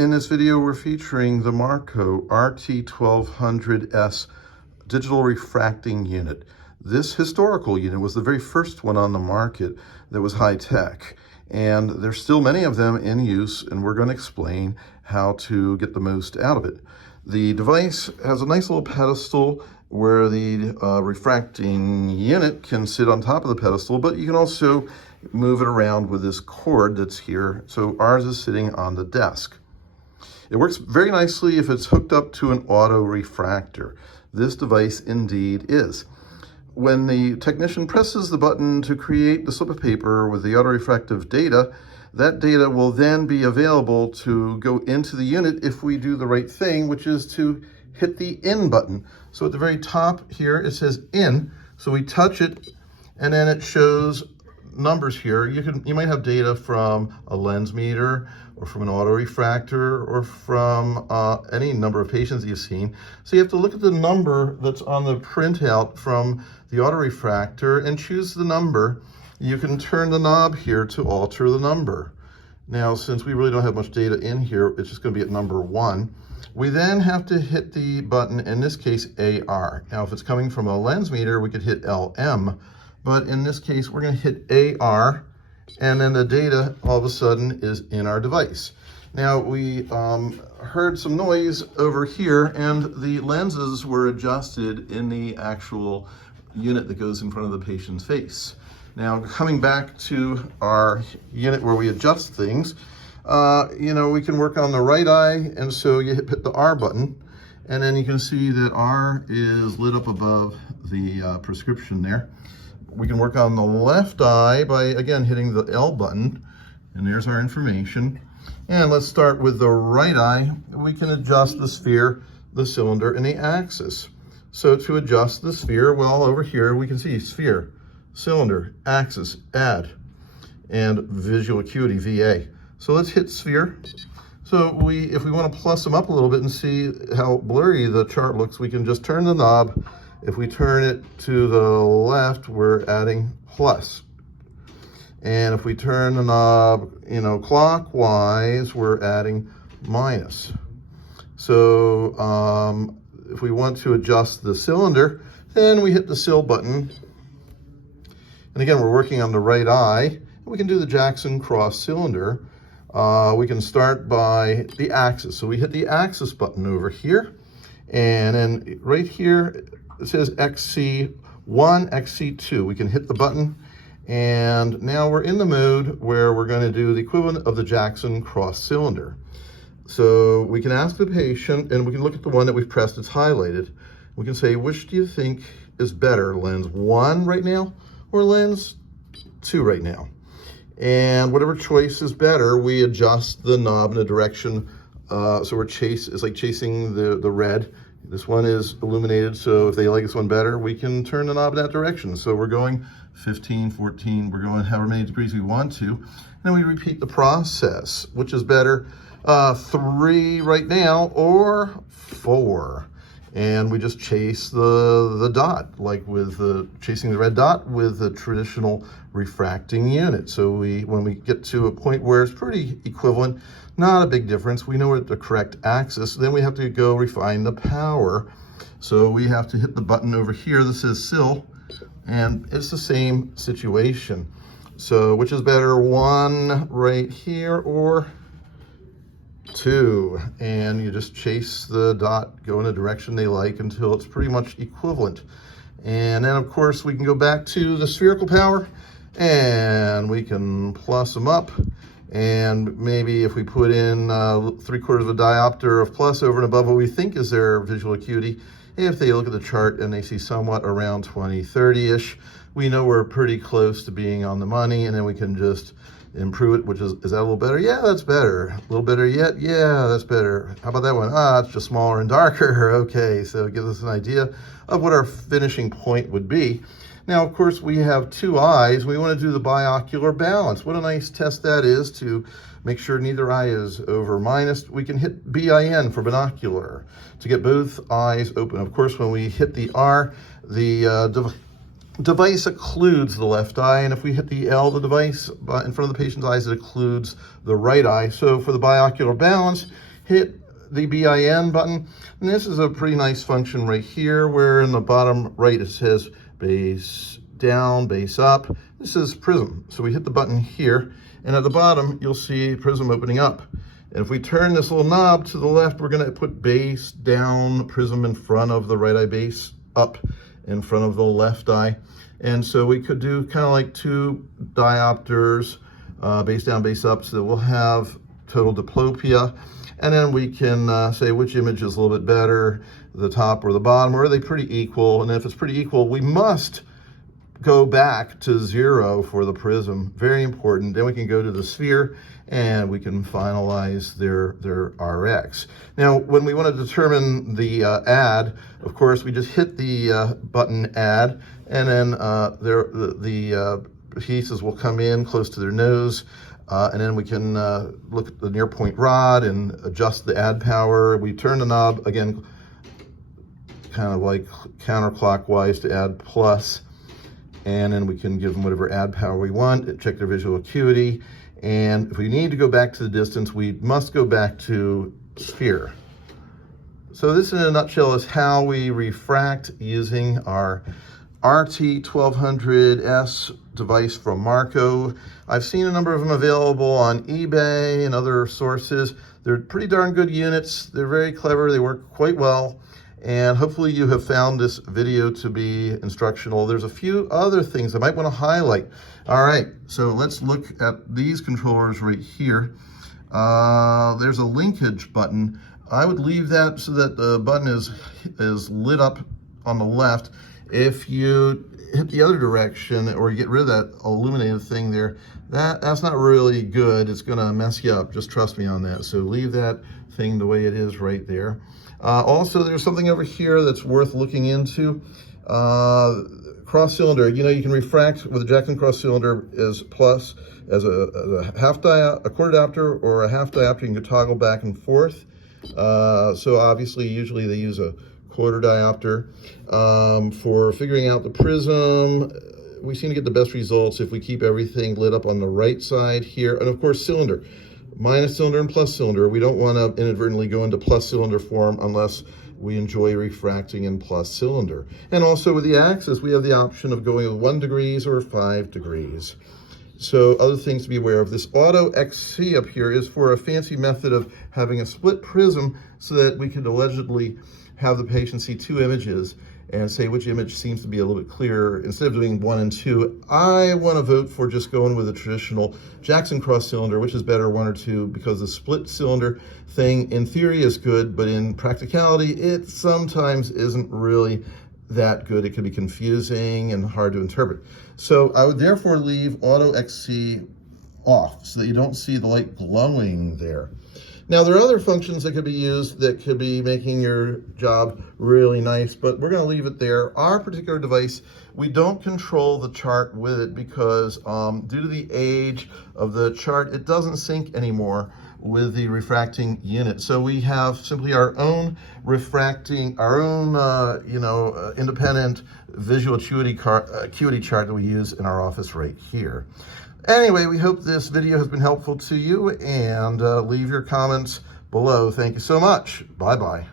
In this video, we're featuring the Marco RT-1200S digital refracting unit. This historical unit was the very first one on the market that was high-tech, and there's still many of them in use, and we're going to explain how to get the most out of it. The device has a nice little pedestal where the refracting unit can sit on top of the pedestal, but you can also move it around with this cord that's here. So ours is sitting on the desk. It works very nicely if it's hooked up to an auto refractor. This device indeed is. When the technician presses the button to create the slip of paper with the auto-refractive data, that data will then be available to go into the unit if we do the right thing, which is to hit the in button. So at the very top here, it says in. So we touch it, and then it shows numbers here. You might have data from a lens meter, or from an auto refractor, or from any number of patients that you've seen. So you have to look at the number that's on the printout from the auto refractor and choose the number. You can turn the knob here to alter the number. Now, since we really don't have much data in here, it's just going to be at number 1. We then have to hit the button, in this case, AR. Now, if it's coming from a lens meter, we could hit LM, but in this case, we're going to hit AR, and then the data all of a sudden is in our device. Now, we heard some noise over here, and the lenses were adjusted in the actual unit that goes in front of the patient's face. Now, coming back to our unit where we adjust things, we can work on the right eye, and so you hit the R button, and then you can see that R is lit up above the prescription there. We can work on the left eye by, again, hitting the L button, and there's our information. And let's start with the right eye. We can adjust the sphere, the cylinder, and the axis. So to adjust the sphere, well, over here we can see sphere, cylinder, axis, add, and visual acuity, VA. So let's hit sphere. So if we want to plus them up a little bit and see how blurry the chart looks, we can just turn the knob. If we turn it to the left, we're adding plus. And if we turn the knob, clockwise, we're adding minus. So if we want to adjust the cylinder, then we hit the Sil button. And again, we're working on the right eye. We can do the Jackson cross cylinder. We can start by the axis. So we hit the axis button over here. And then right here, it says XC1, XC2. We can hit the button, and now we're in the mode where we're going to do the equivalent of the Jackson cross cylinder. So we can ask the patient, and we can look at the one that we've pressed, it's highlighted. We can say, which do you think is better, lens 1 right now or lens 2 right now? And whatever choice is better, we adjust the knob in a direction. So it's like chasing the red. This one is illuminated, so if they like this one better, we can turn the knob in that direction. So we're going 15, 14, we're going however many degrees we want to. And then we repeat the process, which is better, 3 right now or 4. And we just chase the dot, like with chasing the red dot with the traditional refracting unit. So when we get to a point where it's pretty equivalent, not a big difference, we know we're at the correct axis, then we have to go refine the power. So we have to hit the button over here that says Sil, and it's the same situation. So which is better, 1 right here or 2? And you just chase the dot, go in a direction they like until it's pretty much equivalent. And then of course we can go back to the spherical power, and we can plus them up. And maybe if we put in 3/4 of a diopter of plus over and above what we think is their visual acuity, if they look at the chart and they see somewhat around 20, 30-ish, we know we're pretty close to being on the money, and then we can just improve it, which is that a little better? Yeah, that's better. A little better yet? Yeah, that's better. How about that one? It's just smaller and darker. Okay, so it gives us an idea of what our finishing point would be. Now, of course, we have 2 eyes. We want to do the biocular balance. What a nice test that is to make sure neither eye is over minus. We can hit BIN for binocular to get both eyes open. Of course, when we hit the R, the device occludes the left eye, and if we hit the L, the device in front of the patient's eyes, it occludes the right eye. So for the biocular balance, hit the BIN button, and this is a pretty nice function right here where in the bottom right it says base down, base up. This is prism. So we hit the button here, and at the bottom you'll see prism opening up. And if we turn this little knob to the left, we're going to put base down, prism in front of the right eye, base up in front of the left eye. And so we could do kind of like two diopters, base down, base up, so that we'll have total diplopia. And then we can say which image is a little bit better, the top or the bottom, or are they pretty equal? And if it's pretty equal, we must go back to 0 for the prism. Very important. Then we can go to the sphere and we can finalize their RX. Now, when we want to determine the add, of course, we just hit the button add, and then the pieces will come in close to their nose. And then we can look at the near point rod and adjust the add power. We turn the knob, again, kind of like counterclockwise to add plus. And then we can give them whatever add power we want, check their visual acuity. And if we need to go back to the distance, we must go back to sphere. So this in a nutshell is how we refract using our RT-1200S device from Marco. I've seen a number of them available on eBay and other sources. They're pretty darn good units. They're very clever. They work quite well. And hopefully you have found this video to be instructional. There's a few other things I might want to highlight. All right, so let's look at these controllers right here. There's a linkage button. I would leave that so that the button is lit up on the left. If you hit the other direction or you get rid of that illuminated thing there, that's not really good. It's gonna mess you up, just trust me on that. So leave that thing the way it is right there. Also, there's something over here that's worth looking into. Cross cylinder, you know, you can refract with a Jackson cross cylinder as plus, as a quarter diopter or a half diopter. You can toggle back and forth. So obviously, usually they use a quarter diopter. For figuring out the prism, we seem to get the best results if we keep everything lit up on the right side here. And of course, cylinder. Minus cylinder and plus cylinder. We don't want to inadvertently go into plus cylinder form unless we enjoy refracting in plus cylinder. And also with the axis, we have the option of going with 1 degrees or 5 degrees. So other things to be aware of. This auto XC up here is for a fancy method of having a split prism so that we can allegedly have the patient see 2 images and say which image seems to be a little bit clearer. Instead of doing 1 and 2, I want to vote for just going with a traditional Jackson cross cylinder, which is better 1 or 2, because the split cylinder thing in theory is good, but in practicality, it sometimes isn't really that good. It can be confusing and hard to interpret. So I would therefore leave Auto XC off so that you don't see the light glowing there. Now, there are other functions that could be used that could be making your job really nice, but we're going to leave it there. Our particular device, we don't control the chart with it because due to the age of the chart, it doesn't sync anymore with the refracting unit. So we have simply our own refracting, our own independent visual acuity chart that we use in our office right here. Anyway, we hope this video has been helpful to you, and leave your comments below. Thank you so much. Bye-bye.